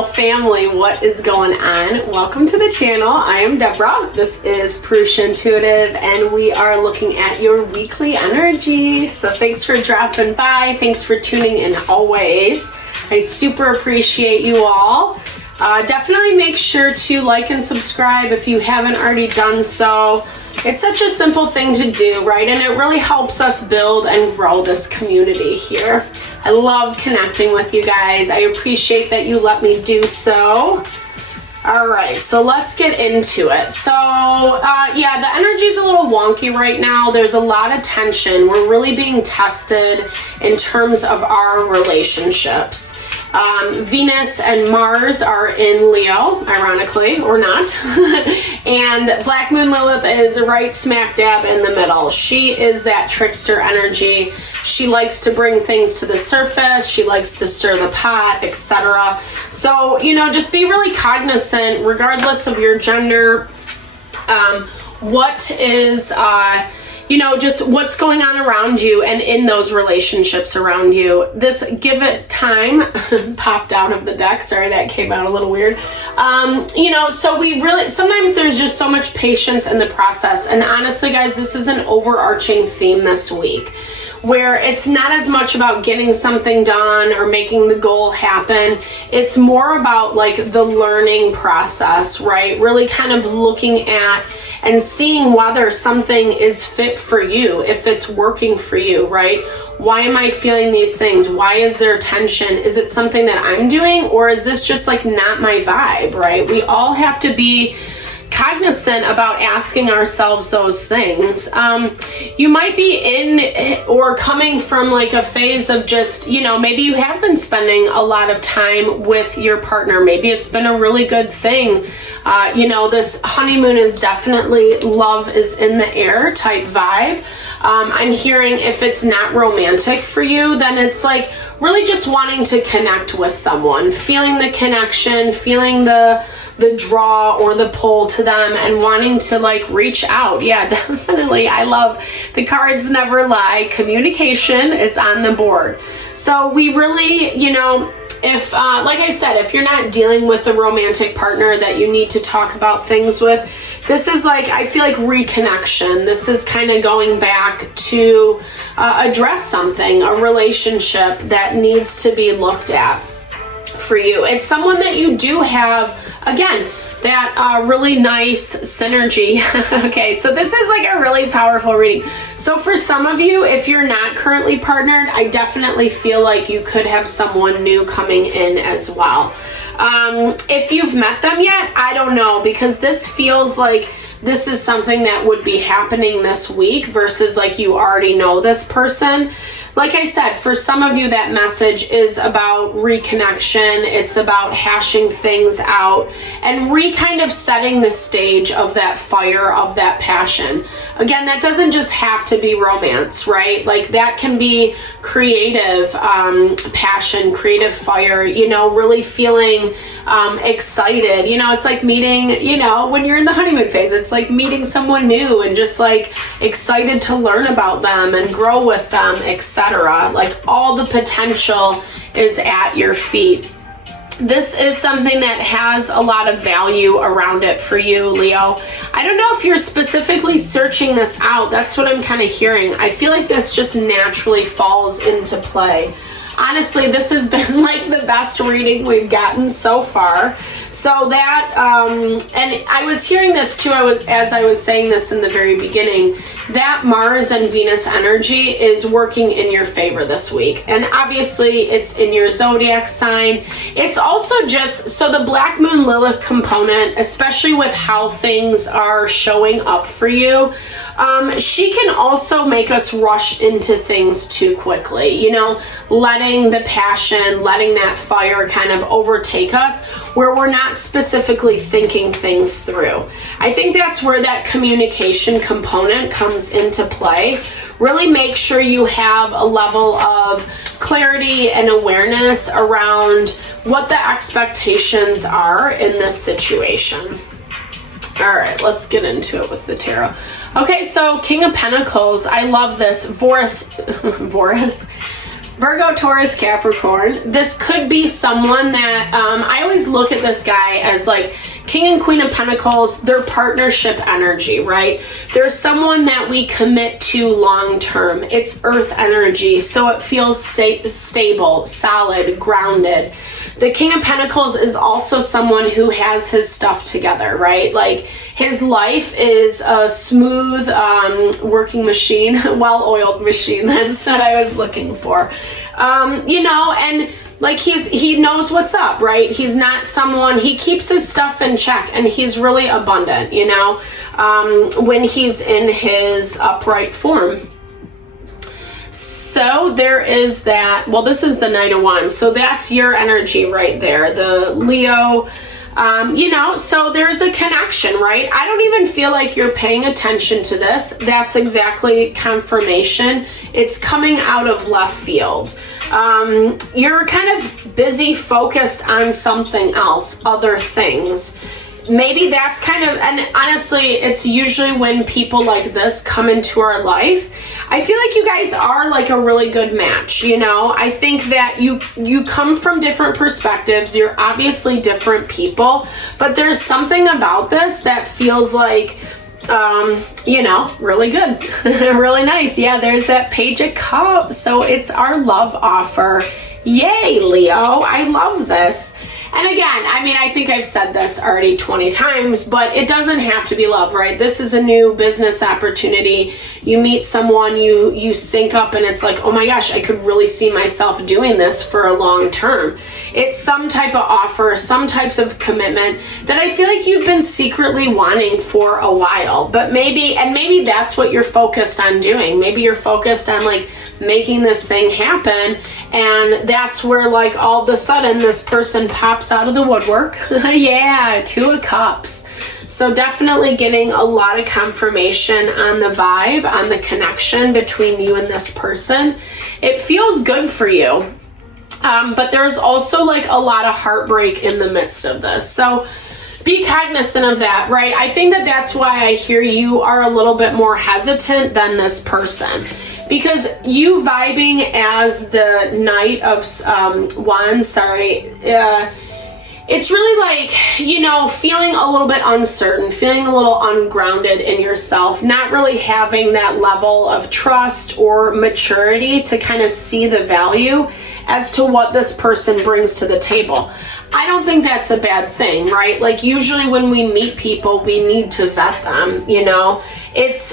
Leo family, what is going on? Welcome to the channel. I am Deborah. This is Purusha Intuitive, and we are looking at your weekly energy. So thanks for dropping by. Thanks for tuning in always. I super appreciate you all. Definitely make sure to like and subscribe if you haven't already done so. It's such a simple thing to do, right? And it really helps us build and grow this community here. I love connecting with you guys. I appreciate that you let me do so. All right, so let's get into it. So, yeah, the energy's a little wonky right now. There's a lot of tension. We're really being tested in terms of our relationships. Venus and Mars are in Leo, ironically, or not. And Black Moon Lilith is right smack dab in the middle. She is that trickster energy. She likes to bring things to the surface. She likes to stir the pot, etc. So, you know, just be really cognizant, regardless of your gender, what is, you know, just what's going on around you and in those relationships around you. This give it time popped out of the deck. Sorry, that came out a little weird. You know, so we really, sometimes there's just so much patience in the process. And honestly, guys, this is an overarching theme this week, where it's not as much about getting something done or making the goal happen. It's more about like the learning process, right? Really kind of looking at and seeing whether something is fit for you, if it's working for you, right? Why am I feeling these things? Why is there tension? Is it something that I'm doing, or is this just like not my vibe, right? We all have to be cognizant about asking ourselves those things. You might be in or coming from like a phase of just, you know, maybe you have been spending a lot of time with your partner. Maybe it's been a really good thing. You know, this honeymoon is definitely love is in the air type vibe. I'm hearing if it's not romantic for you, then it's like really just wanting to connect with someone, feeling the connection, feeling the draw or the pull to them and wanting to like reach out. Yeah, definitely. I love the cards never lie. Communication is on the board. So we really, you know, if, like I said, if you're not dealing with a romantic partner that you need to talk about things with, this is like, I feel like reconnection. This is kind of going back to address something, a relationship that needs to be looked at for you. It's someone that you do have, again, that really nice synergy. Okay, so this is like a really powerful reading. So for some of you, if you're not currently partnered, I definitely feel like you could have someone new coming in as well. If you've met them yet, I don't know, because this feels like this is something that would be happening this week versus like you already know this person. Like I said, for some of you, that message is about reconnection. It's about hashing things out and kind of setting the stage of that fire, of that passion. Again, that doesn't just have to be romance, right? Like that can be creative passion, creative fire, you know, really feeling excited. You know, it's like meeting, you know, when you're in the honeymoon phase, it's like meeting someone new and just like excited to learn about them and grow with them, etc. Like all the potential is at your feet. This is something that has a lot of value around it for you, Leo. I don't know if you're specifically searching this out. That's what I'm kind of hearing. I feel like this just naturally falls into play. Honestly, this has been like the best reading we've gotten so far. So that, and I was hearing this too, as I was saying this in the very beginning, that Mars and Venus energy is working in your favor this week. And obviously it's in your zodiac sign. It's also just, so the Black Moon Lilith component, especially with how things are showing up for you, she can also make us rush into things too quickly, you know, letting the passion, letting that fire kind of overtake us where we're not specifically thinking things through. I think that's where that communication component comes into play. Really make sure you have a level of clarity and awareness around what the expectations are in this situation. All right, let's get into it with the tarot. Okay, so King of Pentacles, I love this. Virgo, Taurus, Capricorn. This could be someone that, I always look at this guy as like King and Queen of Pentacles, their partnership energy, right? There's someone that we commit to long term. It's earth energy, so it feels stable, solid, grounded. The King of Pentacles is also someone who has his stuff together, right? Like his life is a smooth working machine, well-oiled machine. That's what I was looking for. You know, and like he knows what's up, right? He's not someone, he keeps his stuff in check, and he's really abundant, you know, when he's in his upright form. So there is that. Well, this is the Knight of Wands, so that's your energy right there, the Leo. You know, so there's a connection, right? I don't even feel like you're paying attention to this. That's exactly confirmation. It's coming out of left field. You're kind of busy, focused on something else, other things. Maybe that's kind of, and honestly, it's usually when people like this come into our life. I feel like you guys are like a really good match, you know? I think that you come from different perspectives. You're obviously different people, but there's something about this that feels like, you know, really good, really nice. Yeah, there's that Page of Cups. So it's our love offer. Yay, Leo. I love this. And again, I mean, I think I've said this already 20 times, but it doesn't have to be love, right? This is a new business opportunity. You meet someone, you sync up, and it's like, oh my gosh, I could really see myself doing this for a long term. It's some type of offer, some types of commitment that I feel like you've been secretly wanting for a while, but maybe that's what you're focused on doing. Maybe you're focused on like making this thing happen, and that's where like all of a sudden this person pops out of the woodwork. Yeah, Two of Cups. So definitely getting a lot of confirmation on the vibe, on the connection between you and this person. It feels good for you, but there's also like a lot of heartbreak in the midst of this, so be cognizant of that, right? I think that that's why I hear you are a little bit more hesitant than this person. Because you vibing as the Knight of Wands, it's really like, you know, feeling a little bit uncertain, feeling a little ungrounded in yourself, not really having that level of trust or maturity to kind of see the value as to what this person brings to the table. I don't think that's a bad thing, right? Like usually when we meet people, we need to vet them, you know?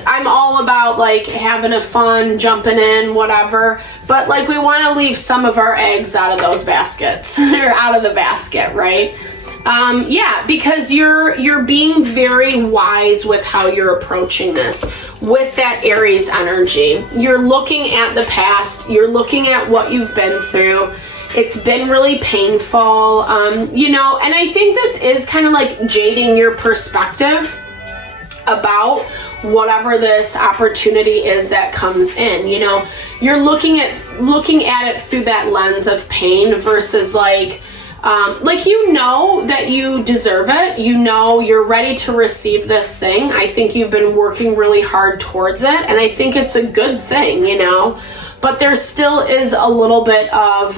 I'm all about like having a fun, jumping in, whatever, but like we want to leave some of our eggs out of those baskets or out of the basket, right? Yeah, because you're being very wise with how you're approaching this with that Aries energy. You're looking at the past, you're looking at what you've been through. It's been really painful, you know, and I think this is kind of like jading your perspective about whatever this opportunity is that comes in. You know, you're looking at it through that lens of pain versus like you know that you deserve it. You know you're ready to receive this thing. I think you've been working really hard towards it, and I think it's a good thing, you know. But there still is a little bit of,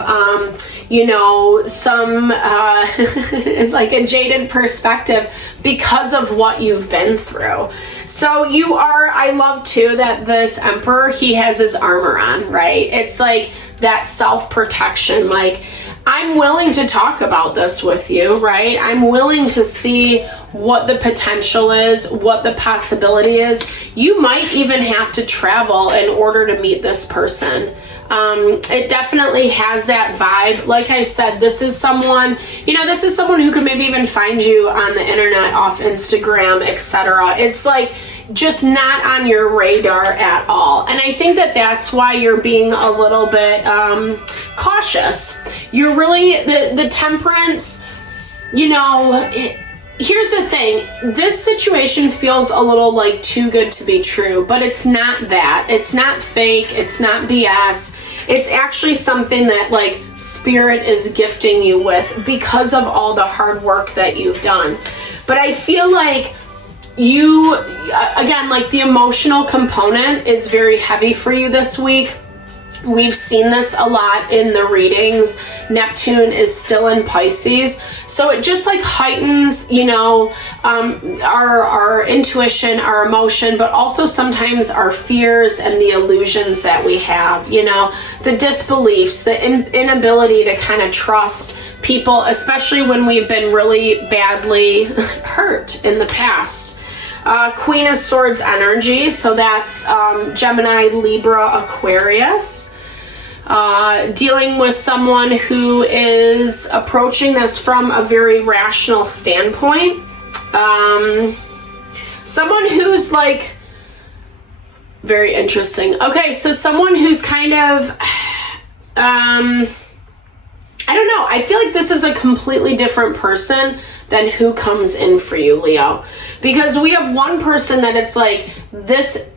you know, some like a jaded perspective because of what you've been through. So I love too that this Emperor, he has his armor on, right? It's like that self-protection, like I'm willing to talk about this with you, right? I'm willing to see what the potential is, what the possibility is. You might even have to travel in order to meet this person. It definitely has that vibe. Like I said, this is someone, you know, this is someone who could maybe even find you on the internet, off Instagram, etc. It's like just not on your radar at all. And I think that that's why you're being a little bit cautious. You're really, the Temperance, you know, here's the thing. This situation feels a little like too good to be true, but it's not that. It's not fake. It's not BS. It's actually something that like Spirit is gifting you with because of all the hard work that you've done. But I feel like you, again, like the emotional component is very heavy for you this week. We've seen this a lot in the readings. Neptune is still in Pisces. So it just like heightens, you know, our intuition, our emotion, but also sometimes our fears and the illusions that we have, you know, the disbeliefs, the inability to kind of trust people, especially when we've been really badly hurt in the past. Queen of Swords energy, so that's Gemini, Libra, Aquarius. Dealing with someone who is approaching this from a very rational standpoint. Someone who's like, very interesting. Okay, so someone who's kind of, I don't know, I feel like this is a completely different person than who comes in for you, Leo. Because we have one person that it's like, this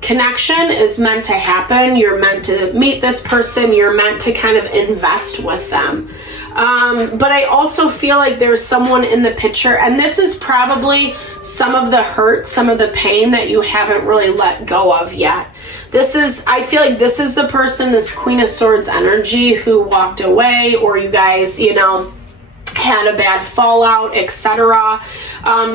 connection is meant to happen. You're meant to meet this person. You're meant to kind of invest with them. But I also feel like there's someone in the picture, and this is probably some of the hurt, some of the pain that you haven't really let go of yet. I feel like this is the person, this Queen of Swords energy, who walked away, or you guys, you know, had a bad fallout, etc.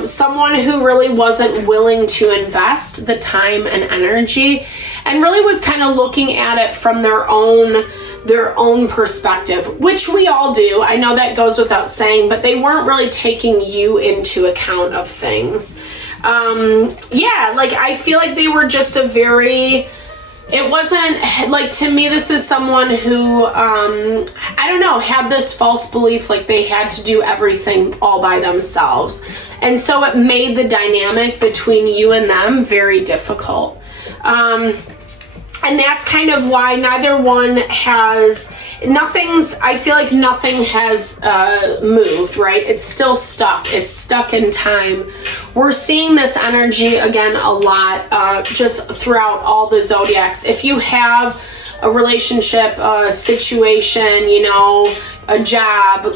Someone who really wasn't willing to invest the time and energy, and really was kind of looking at it from their own perspective, which we all do. I know that goes without saying, but they weren't really taking you into account of things. Yeah, like I feel like they were just it wasn't like, to me, this is someone who, I don't know, had this false belief like they had to do everything all by themselves. And so it made the dynamic between you and them very difficult. And that's kind of why neither one has, I feel like nothing has moved, right? It's still stuck. It's stuck in time. We're seeing this energy again a lot, just throughout all the zodiacs. If you have a relationship, a situation, you know, a job,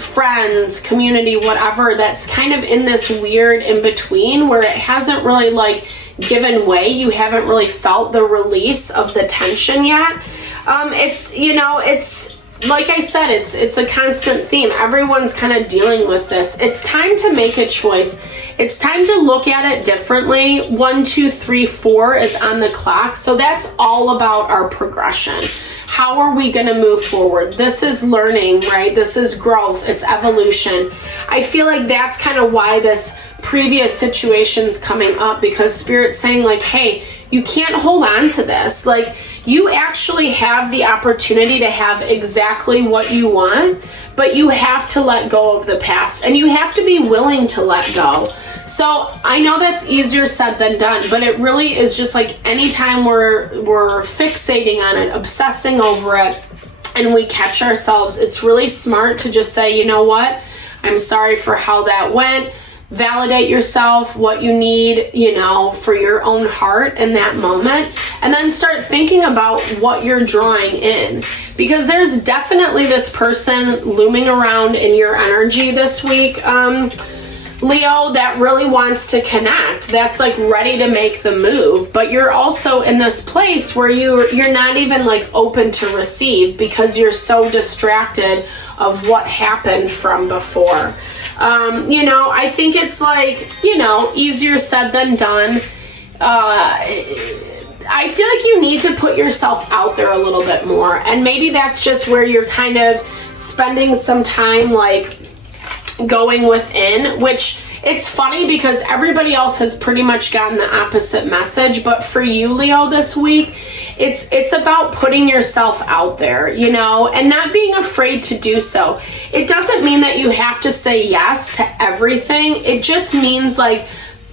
friends, community, whatever, that's kind of in this weird in between where it hasn't really like given way, you haven't really felt the release of the tension yet. It's, you know, it's like I said, it's a constant theme. Everyone's kind of dealing with this. It's time to make a choice. It's time to look at it differently. 1, 2, 3, 4 is on the clock. So that's all about our progression. How are we going to move forward? This is learning, right? This is growth. It's evolution. I feel like that's kind of why this previous situation's coming up, because Spirit's saying like, hey, you can't hold on to this. Like, you actually have the opportunity to have exactly what you want, but you have to let go of the past, and you have to be willing to let go. So I know that's easier said than done, but it really is just like anytime we're fixating on it, obsessing over it, and we catch ourselves, it's really smart to just say, you know what? I'm sorry for how that went. Validate yourself, what you need, you know, for your own heart in that moment, and then start thinking about what you're drawing in, because there's definitely this person looming around in your energy this week, Leo, that really wants to connect, that's like ready to make the move, but you're also in this place where you're not even like open to receive because you're so distracted of what happened from before. You know, I think it's like, you know, easier said than done. I feel like you need to put yourself out there a little bit more, and maybe that's just where you're kind of spending some time like going within, which it's funny because everybody else has pretty much gotten the opposite message, but for you, Leo, this week, it's about putting yourself out there, you know, and not being afraid to do so. It doesn't mean that you have to say yes to everything. It just means like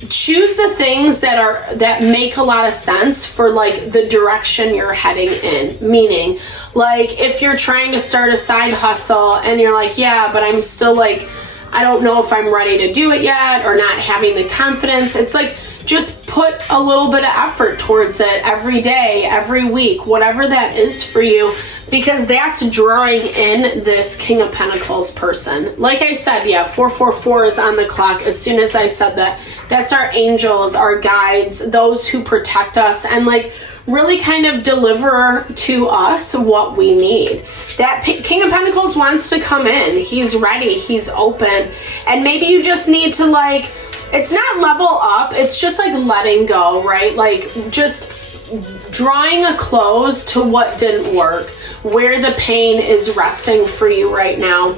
choose the things that make a lot of sense for like the direction you're heading in. Meaning, like if you're trying to start a side hustle and you're like, yeah, but I'm still like, I don't know if I'm ready to do it yet, or not having the confidence. It's like, just put a little bit of effort towards it every day, every week, whatever that is for you, because that's drawing in this King of Pentacles person. Like I said, yeah, 444 is on the clock. As soon as I said that, that's our angels, our guides, those who protect us. And like really kind of deliver to us what we need. That King of Pentacles wants to come in. He's ready. He's open. And maybe you just need to like, it's not level up. It's just like letting go, right? Like just drawing a close to what didn't work, where the pain is resting for you right now.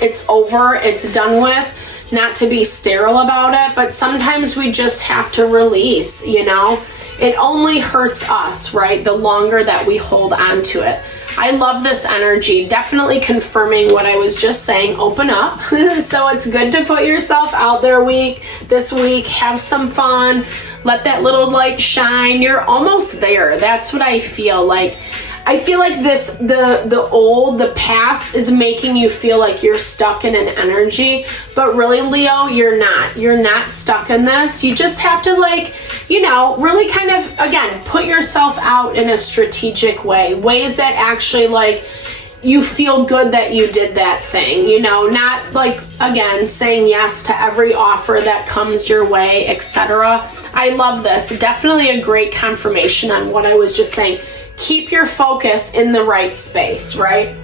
It's over. It's done with. Not to be sterile about it, but sometimes we just have to release, you know? It only hurts us, right? The longer that we hold on to it. I love this energy. Definitely confirming what I was just saying. Open up. So it's good to put yourself out there this week. Have some fun. Let that little light shine. You're almost there. That's what I feel like. I feel like the past is making you feel like you're stuck in an energy, but really, Leo, you're not. You're not stuck in this. You just have to like, you know, really kind of, again, put yourself out in a strategic way, ways that actually like you feel good that you did that thing, you know, not like, again, saying yes to every offer that comes your way, etc. I love this. Definitely a great confirmation on what I was just saying. Keep your focus in the right space, right?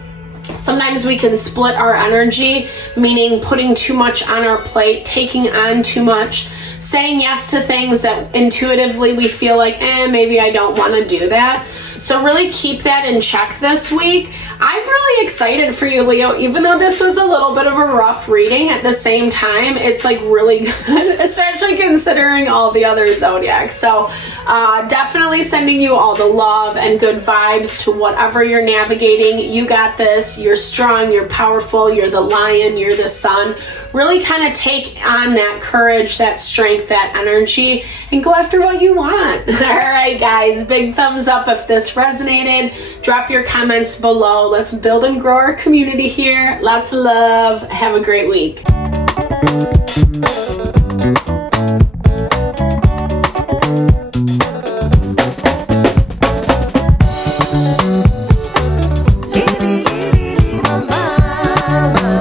Sometimes we can split our energy, meaning putting too much on our plate, taking on too much, saying yes to things that intuitively we feel like, maybe I don't want to do that. So really keep that in check this week. I'm really excited for you, Leo. Even though this was a little bit of a rough reading, at the same time, it's like really good, especially considering all the other zodiacs. So definitely sending you all the love and good vibes to whatever you're navigating. You got this. You're strong. You're powerful. You're the lion. You're the sun. Really kind of take on that courage, that strength, that energy, and go after what you want. All right, guys, big thumbs up if this resonated. Drop your comments below. Let's build and grow our community here. Lots of love. Have a great week.